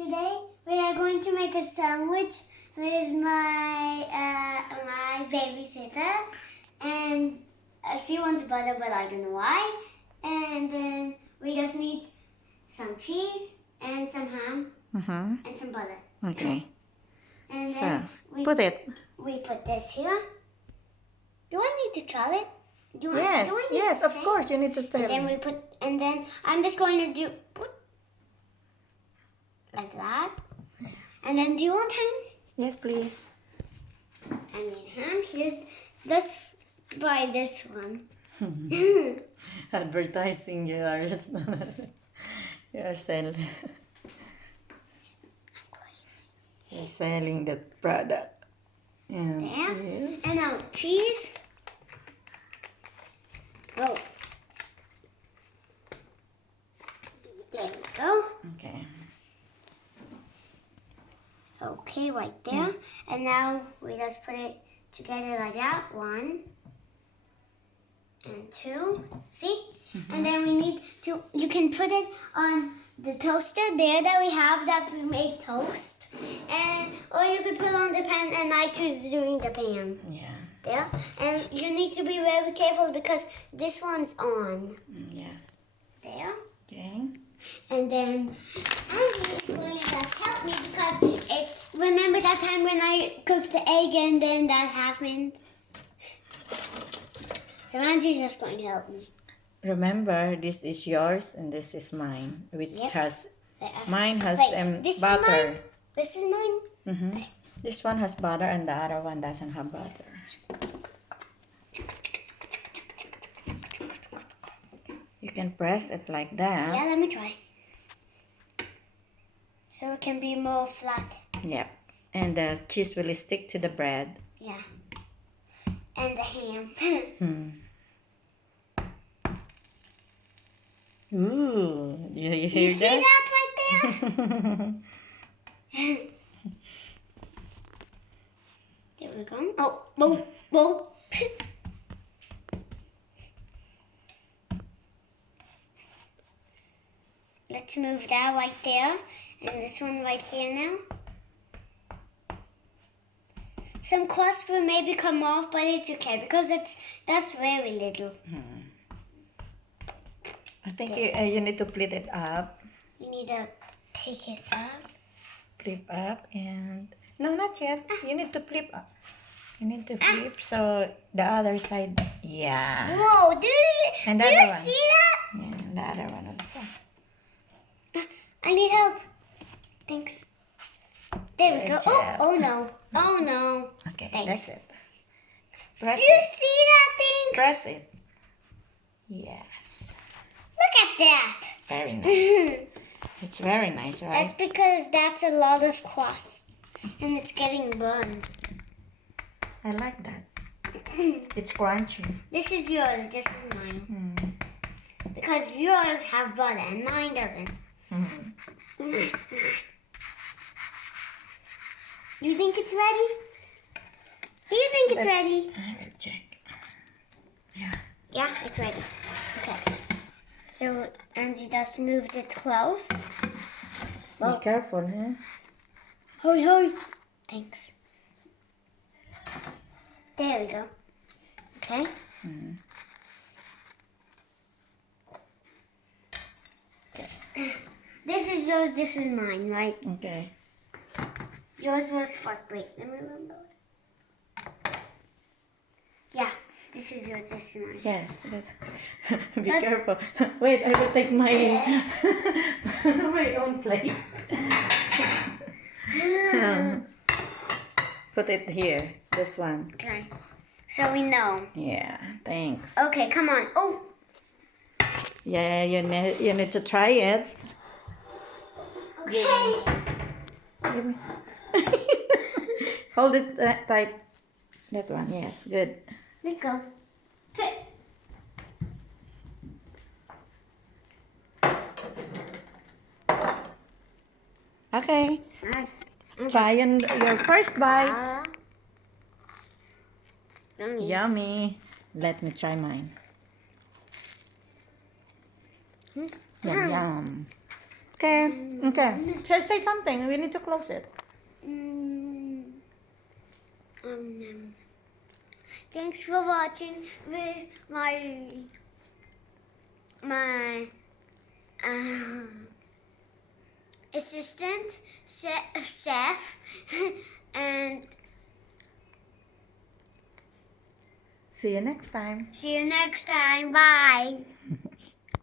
Today we are going to make a sandwich with my babysitter, and she wants butter, but I don't know why. And then we just need some cheese and some ham and some butter. Okay. And So then we put it. We put this here. Do I need to try it? Do I Yes, need yes, to of say? course you need to stir And then it. and then I'm just going to do like that. And then do you want ham? Yes, please. I mean ham. Let's buy this one. Advertising you are. You are selling. You're selling that product. And There. cheese. And now cheese. Oh. There we go. Okay. Okay, right there. And now we just put it together like that. 1 and 2. See? And then we need to, you can put it on the toaster there that we have that we made toast. Or you could put it on the pan, and I choose doing the pan. Yeah. There. And you need to be very careful because this one's on. Yeah. There. Okay. And then Angie is going to just help me because it's, remember that time when I cooked the egg and then that happened? So Angie's just going to help me. Remember, this is yours and this is mine, which Yep. has mine has This is butter. mine. This is mine. This one has butter and the other one doesn't have butter. You can press it like that. Yeah, let me try. So it can be more flat. Yep. And the cheese will stick to the bread. Yeah. And the ham. Ooh, you hear You see that right there? There we go. Oh, whoa, whoa. Let's move that right there. And this one right here now. Some crust will maybe come off, but it's okay because that's very little. I think you need to split it up. You need to take it up. Flip up and... No, not yet. You need to flip up. You need to flip so the other side... Yeah. Whoa, do And you the other one. see that? Yeah, and the other one also. I need help. Thanks. There we Good go. job. Oh no. Oh no. Okay, Thanks. that's it. Press Do you it. see that thing? Press it. Yes. Look at that. Very nice. It's very nice, right? That's because that's a lot of crust and it's getting burned. I like that. It's crunchy. This is yours, this is mine. Because yours have butter and mine doesn't. You think it's ready? Do you think it's ready? I will check. Yeah. Yeah, it's ready. Okay. So Angie just moved it close. Be careful, huh? Hurry, hurry. Thanks. There we go. Okay. This is yours, this is mine, right? Okay. Yours was first. Wait, let me remember. Yeah, this is yours, this is mine. Yes. Be careful. Wait, I will take my my own plate. Put it here. This one. Okay. So we know. Yeah. Thanks. Okay, come on. Oh, Yeah, you need to try it. okay. Hold it tight. That one. Yes. Good. Let's go. Okay. Okay. Alright. Try your first bite. Yummy. Yummy. Let me try mine. Yum, yum. Okay. Okay. Say something. We need to close it. Thanks for watching with my assistant, Seth, and See you next time. see you next time. Bye.